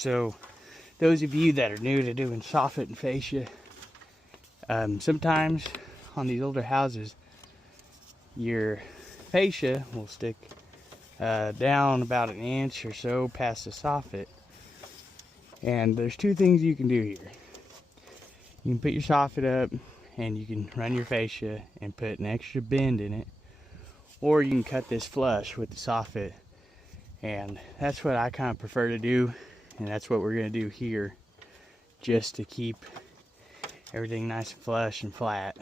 So those of you that are new to doing soffit and fascia, sometimes on these older houses, your fascia will stick down about 1 inch or so past the soffit. And there's two things you can do here. You can put your soffit up and you can run your fascia and put an extra bend in it, or you can cut this flush with the soffit. And that's what I kind of prefer to do, and that's what we're going to do here, just to keep everything nice and flush and flat.